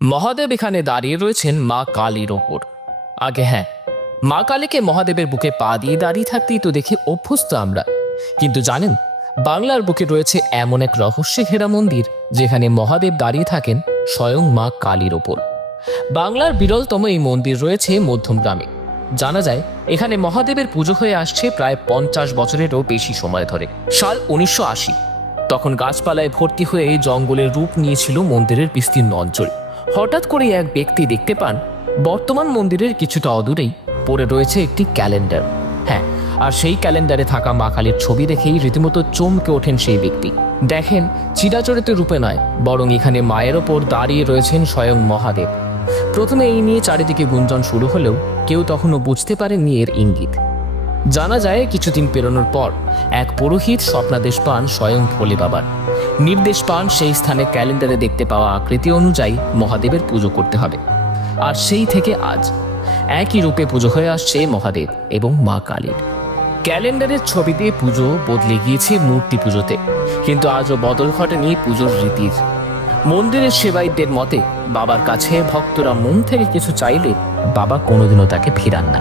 মহাদেব এখানে দাঁড়িয়ে রয়েছেন মা কালীর ওপর। আগে হ্যাঁ মা কালীকে মহাদেবের বুকে পা দিয়ে দাঁড়িয়ে থাকতেই তো দেখে অভ্যস্ত আমরা। কিন্তু জানেন, বাংলার বুকে রয়েছে এমন এক রহস্যে ঘেরা মন্দির, যেখানে মহাদেব দাঁড়িয়ে থাকেন স্বয়ং মা কালীর ওপর। বাংলার বিরলতম এই মন্দির রয়েছে মধ্যমগ্রামে জানা যায়, এখানে মহাদেবের পুজো হয়ে আসছে প্রায় পঞ্চাশ বছরেরও বেশি সময় ধরে, সাল উনিশশো আশি। তখন গাছপালায় ভর্তি হয়ে জঙ্গলের রূপ নিয়েছিল মন্দিরের বিস্তীর্ণ অঞ্চল। হঠাৎ করে এক ব্যক্তি দেখতে পান, বর্তমান মন্দিরের কিছুটা অদূরেই পড়ে রয়েছে একটি ক্যালেন্ডার। হ্যাঁ আর সেই ক্যালেন্ডারে থাকা মা কালীর ছবি দেখেই রীতিমতো চমকে ওঠেন সেই ব্যক্তি। দেখেন, চিরাচরিত রূপে নয়, বরং এখানে মায়ের ওপর দাঁড়িয়ে রয়েছেন স্বয়ং মহাদেব। প্রথমে এই নিয়ে চারিদিকে গুঞ্জন শুরু হলেও কেউ তখনও বুঝতে পারেনি এর ইঙ্গিত। জানা যায়, কিছুদিন পেরোনোর পর এক পুরোহিত স্বপ্নাদেশ পান স্বয়ং ভোলে বাবার নির্দেশ পান সেই স্থানে ক্যালেন্ডারে দেখতে পাওয়া আকৃতি অনুযায়ী মহাদেবের পুজো করতে হবে। আর সেই থেকে আজ একই রূপে পুজো হয়ে আসছে মহাদেব এবং মা কালীর। ক্যালেন্ডারের ছবিতে পুজো বদলে গিয়েছে মূর্তি পুজোতে, কিন্তু আজও বদল ঘটেনি পুজোর রীতির। মন্দিরের সেবায়িতদের মতে বাবার কাছে ভক্তরা মন থেকে কিছু চাইলে বাবা কোনোদিনও তাকে ফিরান না।